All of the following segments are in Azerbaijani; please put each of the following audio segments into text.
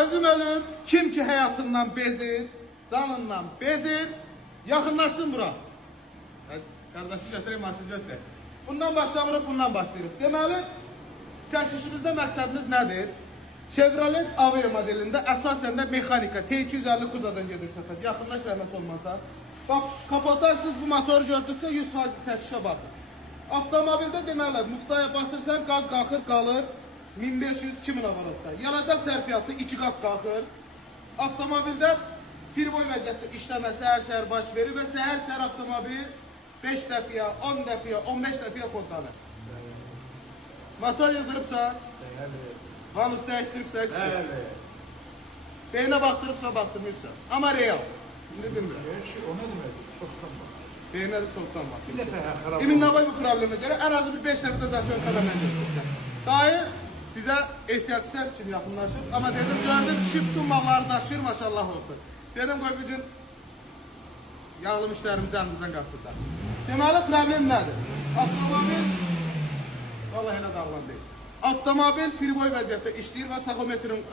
Özüm ölüm, kim ki hayatından bezir, canından bezir, yakınlaşsın bura. Kardeşi götüreyim, maşını götüreyim. Bundan başlamırıq, bundan başlayırıq. Deməli, təşkişimizdə məqsədimiz nədir? Chevrolet Aveo modelində əsasən də mexanika T250 kuzadan gedir söhbət. Yaxınlaş zəhmət olmasa. Bax, kapotajınız bu motoru gördünüzsə 100% çəkişə baxın. Avtomobildə deməli, muftaya basırsan qaz qalxır, qalır 1500-2000 avarodda. Yanacaq sərfiyyatı 2 qat qalxır. Avtomobildə bir boy vəziyyətdə işləmə səhər-səhər baş verir və səhər-səhər avtomobil 5 dəfiyə, 10 dəfiyə, 15 dəfiyə kodlanır. Motor yıldırıbsa, vanus dəyişdiribsə, beynə baxdırıbsa, baxdırmayıbsa. Amma real. İndi bilmirəm. O nə deməkdir? Çoxdan var. Beynə də çoxdan var. Bir dəfə xarab İmin navay bu problemə görə ən azı bir 5 dəfə zasyon xələmən gedir. Dayı bizə ehtiyatsız kimi yaxınlaşır. Amma dedim, gördüm ki, bütün malları daşıyır, maşallah olsun. Dedim, qoy bir gün yağlı müştərimizi əlimizdən qaçırlar. Deməli, problem nədir? Avtomobil, vallahi elə dağılan deyil. Avtomobil privoy vəziyyətdə işləyir və taxometrin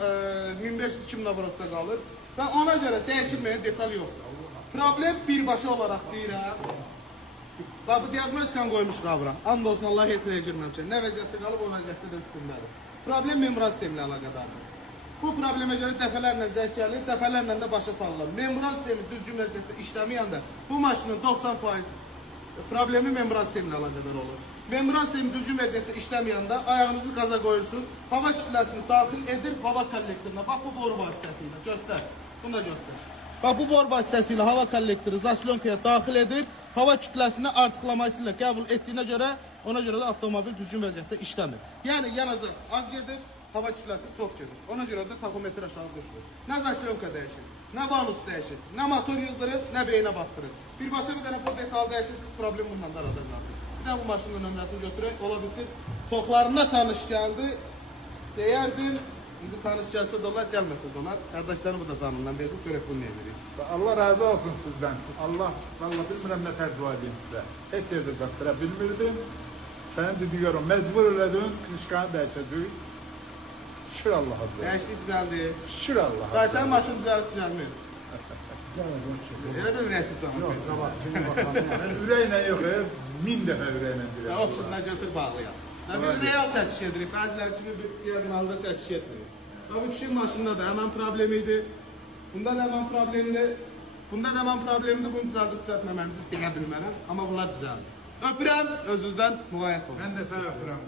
1500-2000 avarodda qalır və ona görə dəyişilməyən detal yoxdur. Problem birbaşa olaraq deyirəm. Bax, bu diagnostikanı qoymuş qabıra. And olsun, Allah heç nəyə girməmişəm. Nə vəziyyətdə qalıb, o vəziyyətdə də üstündədir. Problem membran sistemi ilə əlaqədardır. Bu problemə görə dəfələrlə zəng gəlir, dəfələrlə də başa salınır. Membran sistemi düzgün vəziyyətdə işləməyəndə bu maşının 90% problemi membran sistemi ilə əlaqədar olur. Membran sistemi düzgün vəziyyətdə işləməyəndə ayağınızı qaza qoyursunuz, hava kütləsini daxil edir hava kollektoruna. Bax, bu boru vasitəsilə, göstər, bunu da göstər. Bax, bu boru vasitəsilə hava kollektoru zaslonkaya daxil edir, hava kütləsini artıqlaması ilə qəbul etdiyinə görə, ona görə də avtomobil düzgün vəziyyətdə işləmir. Yəni, yanacaq az gedir, hava kütləsi çox gedir. Ona görə də taxometr aşağı düşür. Nə zaslonka dəyişir, nə vanus dəyişir, nə motor yıldırır, nə beynə bastırır. Birbaşa bir dənə bu detal dəyişir, siz problem bundan da aradarlar. Bir də bu maşının nömrəsini götürək, ola bilsin. Çoxlarına tanış gəldi, deyərdim, indi tanış gəlsə dolar, gəlməsə dolar. Qardaşlarım bu da canından deyildik, görək bunu ne edirik. Allah razı olsun sizdən. Allah, vallahi bilmirəm nə dua edeyim sizə. Heç yerdə qatdıra bilmirdim. Sənin dediyiyorum, məcbur elədin, krişkanı dəyişəcək. Şükür Allah'a. Dəyişdik, düzəldi. Şükür Allah'a. Day, sənin maşın düzəlmir. Elə bir ürəksiz canım. Ben ürəklə yox, 1000 dəfə ürəklə deyirəm. Opsiyonlar götür bağlayaq. Biz real çəkiş edirik, bəziləri kimi bir diagonalda çəkiş etmirik. Bu kişinin maşında da həmən problemiydi. Bunda da həmən problemdir. Bunda da həmən problemdir, bunu düzəldib düzəltməməmizi deyə bilmərəm. Amma bunlar düzəldi. Öpürəm, özünüzdən müğayət olun. Mən də sənə öpürəm.